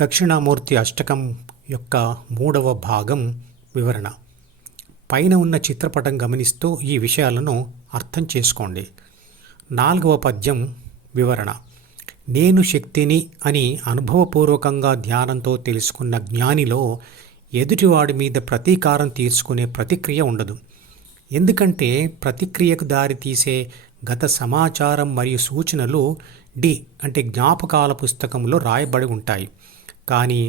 దక్షిణామూర్తి అష్టకం యొక్క 3వ భాగం వివరణ. పైన ఉన్న చిత్రపటం గమనిస్తూ ఈ విషయాలను అర్థం చేసుకోండి. 4వ పద్యం వివరణ. నేను శక్తిని అని అనుభవపూర్వకంగా ధ్యానంతో తెలుసుకున్న జ్ఞానిలో ఎదుటివాడి మీద ప్రతీకారం తీర్చుకునే ప్రతిక్రియ ఉండదు. ఎందుకంటే ప్రతిక్రియకు దారితీసే గత సమాచారం మరియు సూచనలు డి అంటే జ్ఞాపకాల పుస్తకంలో రాయబడి ఉంటాయి. కానీ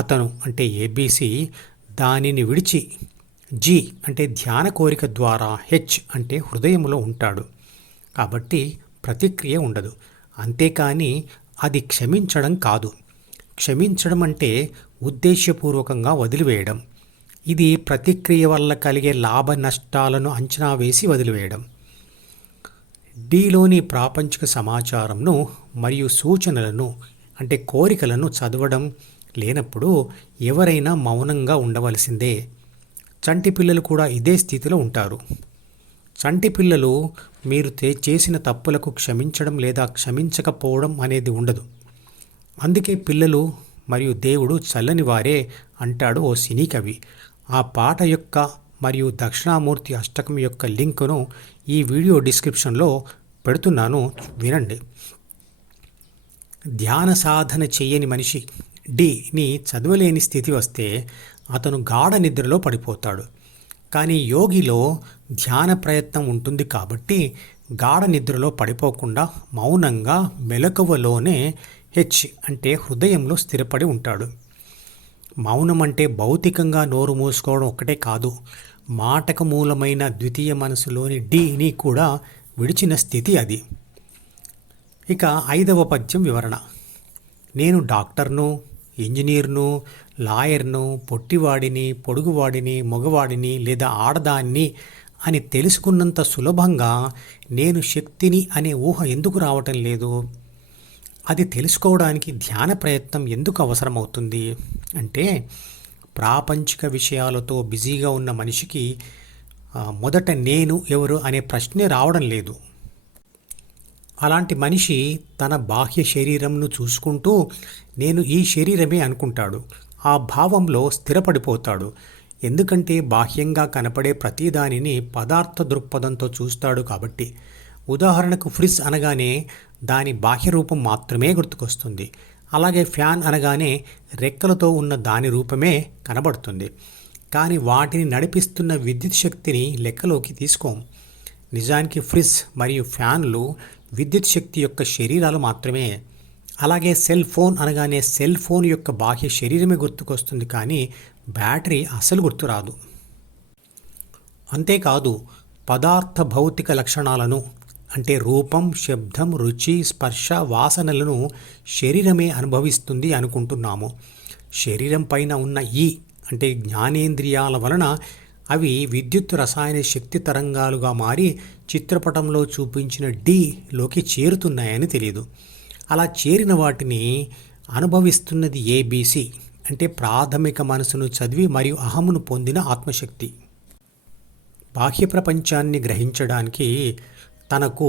అతను అంటే ఏబీసీ దానిని విడిచి జి అంటే ధ్యాన కోరిక ద్వారా హెచ్ అంటే హృదయంలో ఉంటాడు. కాబట్టి ప్రతిక్రియ ఉండదు. అంతేకాని అది క్షమించడం కాదు. క్షమించడం అంటే ఉద్దేశ్యపూర్వకంగా వదిలివేయడం. ఇది ప్రతిక్రియ వల్ల కలిగే లాభ నష్టాలను అంచనా వేసి వదిలివేయడం. డిలోని ప్రాపంచిక సమాచారంను మరియు సూచనలను అంటే కోరికలను చదవడం లేనప్పుడు ఎవరైనా మౌనంగా ఉండవలసిందే. చంటి పిల్లలు కూడా ఇదే స్థితిలో ఉంటారు. చంటి పిల్లలు మీరు చేసిన తప్పులకు క్షమించడం లేదా క్షమించకపోవడం అనేది ఉండదు. అందుకే పిల్లలు మరియు దేవుడు చల్లని వారే అంటాడు ఓ సినీ కవి. ఆ పాట యొక్క మరియు దక్షిణామూర్తి అష్టకం యొక్క లింకును ఈ వీడియో డిస్క్రిప్షన్లో పెడుతున్నాను, వినండి. ధ్యాన సాధన చేయని మనిషి డిని చదవలేని స్థితి వస్తే అతను గాఢ నిద్రలో పడిపోతాడు. కానీ యోగిలో ధ్యాన ప్రయత్నం ఉంటుంది కాబట్టి గాఢ నిద్రలో పడిపోకుండా మౌనంగా మెలకువలోనే హెచ్ అంటే హృదయంలో స్థిరపడి ఉంటాడు. మౌనం అంటే భౌతికంగా నోరు మూసుకోవడం ఒక్కటే కాదు, మాటకు మూలమైన ద్వితీయ మనసులోని డిని కూడా విడిచిన స్థితి అది. ఇక 5వ పద్యం వివరణ. నేను డాక్టర్ను, ఇంజనీర్ను, లాయర్ను, పొట్టివాడిని, పొడుగువాడిని, మగవాడిని లేదా ఆడదాన్ని అని తెలుసుకున్నంత సులభంగా నేను శక్తిని అనే ఊహ ఎందుకు రావటం లేదు? అది తెలుసుకోవడానికి ధ్యాన ప్రయత్నం ఎందుకు అవసరమవుతుంది అంటే, ప్రాపంచిక విషయాలతో బిజీగా ఉన్న మనిషికి మొదట నేను ఎవరు అనే ప్రశ్నే రావడం లేదు. అలాంటి మనిషి తన బాహ్య శరీరంను చూసుకుంటూ నేను ఈ శరీరమే అనుకుంటాడు. ఆ భావంలో స్థిరపడిపోతాడు. ఎందుకంటే బాహ్యంగా కనపడే ప్రతిదానిని పదార్థ దృక్పథంతో చూస్తాడు కాబట్టి. ఉదాహరణకు ఫ్రిజ్ అనగానే దాని బాహ్య రూపం మాత్రమే గుర్తుకొస్తుంది. అలాగే ఫ్యాన్ అనగానే రెక్కలతో ఉన్న దాని రూపమే కనబడుతుంది. కానీ వాటిని నడిపిస్తున్న విద్యుత్ శక్తిని లెక్కలోకి తీసుకోం. నిజానికి ఫ్రిజ్ మరియు ఫ్యాన్లు విద్యుత్ శక్తి యొక్క శరీరాలు మాత్రమే. అలాగే సెల్ ఫోన్ అనగానే సెల్ ఫోన్ యొక్క బాహ్య శరీరమే గుర్తుకొస్తుంది, కానీ బ్యాటరీ అసలు గుర్తురాదు. అంతేకాదు పదార్థ భౌతిక లక్షణాలను అంటే రూపం, శబ్దం, రుచి, స్పర్శ, వాసనలను శరీరమే అనుభవిస్తుంది అనుకుంటున్నాము. శరీరం పైన ఉన్న ఈ అంటే జ్ఞానేంద్రియాల వలన అవి విద్యుత్ రసాయన శక్తి తరంగాలుగా మారి చిత్రపటంలో చూపించిన డిలోకి చేరుతున్నాయని తెలియదు. అలా చేరిన వాటిని అనుభవిస్తున్నది ఏబీసీ అంటే ప్రాథమిక మనసును చదివి మరియు అహమును పొందిన ఆత్మశక్తి. బాహ్య ప్రపంచాన్ని గ్రహించడానికి తనకు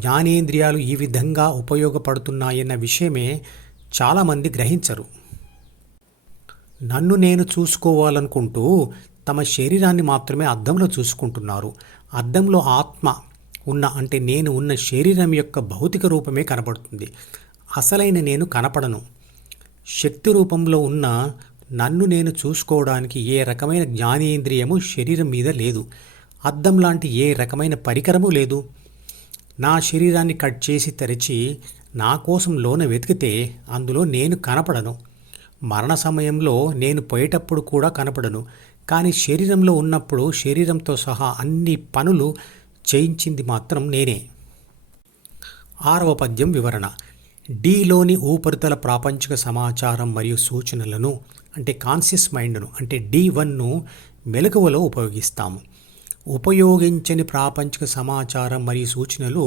జ్ఞానేంద్రియాలు ఈ విధంగా ఉపయోగపడుతున్నాయన్న విషయమే చాలామంది గ్రహించరు. నన్ను నేను చూసుకోవాలనుకుంటూ తమ శరీరాన్ని మాత్రమే అద్దంలో చూసుకుంటున్నారు. అద్దంలో ఆత్మ ఉన్న అంటే నేను ఉన్న శరీరం యొక్క భౌతిక రూపమే కనపడుతుంది. అసలైన నేను కనపడను. శక్తి రూపంలో ఉన్న నన్ను నేను చూసుకోవడానికి ఏ రకమైన జ్ఞానేంద్రియము శరీరం మీద లేదు. అద్దం లాంటి ఏ రకమైన పరికరము లేదు. నా శరీరాన్ని కట్ చేసి తెరిచి నా కోసం లోన వెతికితే అందులో నేను కనపడను. మరణ సమయంలో నేను పోయేటప్పుడు కూడా కనపడను. కానీ శరీరంలో ఉన్నప్పుడు శరీరంతో సహా అన్ని పనులు చేయించింది మాత్రం నేనే. 6వ పద్యం వివరణ. డిలోని ఉపరితల ప్రాపంచిక సమాచారం మరియు సూచనలను అంటే కాన్షియస్ మైండ్ను అంటే D1ను మెలకువలో ఉపయోగిస్తాము. ఉపయోగించని ప్రాపంచిక సమాచారం మరియు సూచనలు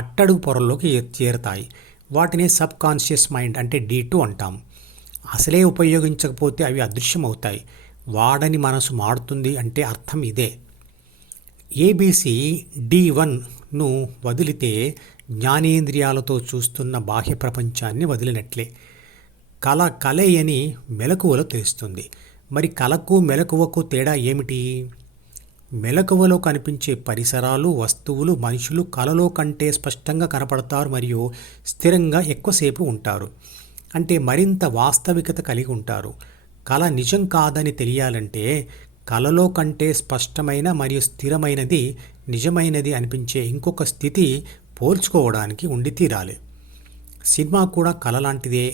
అట్టడుగు పొరల్లోకి చేరతాయి. వాటిని సబ్ కాన్షియస్ మైండ్ అంటే D2 అంటాము. అసలే ఉపయోగించకపోతే అవి అదృశ్యమవుతాయి. వాడని మనసు మారుతుంది అంటే అర్థం ఇదే. ఏబీసీ D1ను వదిలితే జ్ఞానేంద్రియాలతో చూస్తున్న బాహ్య ప్రపంచాన్ని వదిలినట్లే. కల కలే అని మెలకువలో తెలుస్తుంది. మరి కలకు మెలకువకు తేడా ఏమిటి? మెలకువలో కనిపించే పరిసరాలు, వస్తువులు, మనుషులు కలలో కంటే స్పష్టంగా కనపడతారు మరియు స్థిరంగా ఎక్కువసేపు ఉంటారు. అంటే మరింత వాస్తవికత కలిగి ఉంటారు. కల నిజం కాదని తెలియాలంటే కలలో కంటే స్పష్టమైన మరియు స్థిరమైనది నిజమైనది అనిపించే ఇంకొక స్థితి పోల్చుకోవడానికి ఉండి తీరాలి. సినిమా కూడా కల లాంటిదే.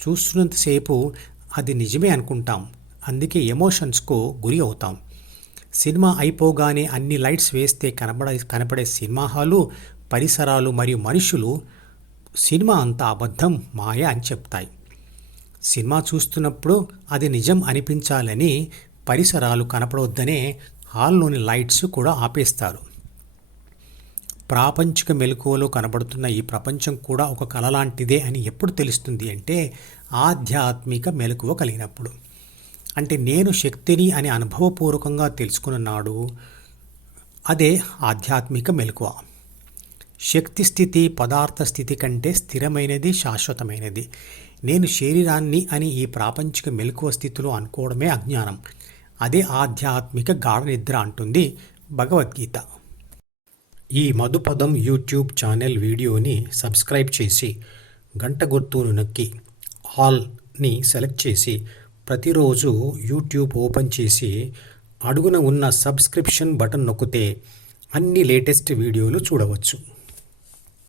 చూస్తున్నంతసేపు అది నిజమే అనుకుంటాం. అందుకే ఎమోషన్స్కు గురి అవుతాం. సినిమా అయిపోగానే అన్ని లైట్స్ వేస్తే కనపడే సినిమా హాలు, పరిసరాలు మరియు మనుషులు సినిమా అంతా అబద్ధం, మాయ అని చెప్తాయి. సినిమా చూస్తున్నప్పుడు అది నిజం అనిపించాలని పరిసరాలు కనపడవద్దనే హాల్లోని లైట్స్ కూడా ఆపేస్తారు. ప్రాపంచిక మెలకువలో కనబడుతున్న ఈ ప్రపంచం కూడా ఒక కల లాంటిదే అని ఎప్పుడు తెలుస్తుంది అంటే ఆధ్యాత్మిక మెలకువ కలిగినప్పుడు. అంటే నేను శక్తిని అని అనుభవపూర్వకంగా తెలుసుకున్న నాడు అదే ఆధ్యాత్మిక మెలకువ. శక్తి స్థితి పదార్థ స్థితి కంటే స్థిరమైనది, శాశ్వతమైనది. నేను శరీరాన్ని అని ఈ ప్రాపంచిక మెలకువ స్థితిలో అనుకోవడమే అజ్ఞానం. అదే ఆధ్యాత్మిక గాఢ నిద్ర అంటుంది భగవద్గీత. ఈ మధుపదం యూట్యూబ్ ఛానల్ వీడియోని సబ్స్క్రైబ్ చేసి గంట గుర్తును నొక్కి ఆల్ని సెలెక్ట్ చేసి ప్రతిరోజు యూట్యూబ్ ఓపెన్ చేసి అడుగున ఉన్న సబ్స్క్రిప్షన్ బటన్ నొక్కితే అన్ని లేటెస్ట్ వీడియోలు చూడవచ్చు.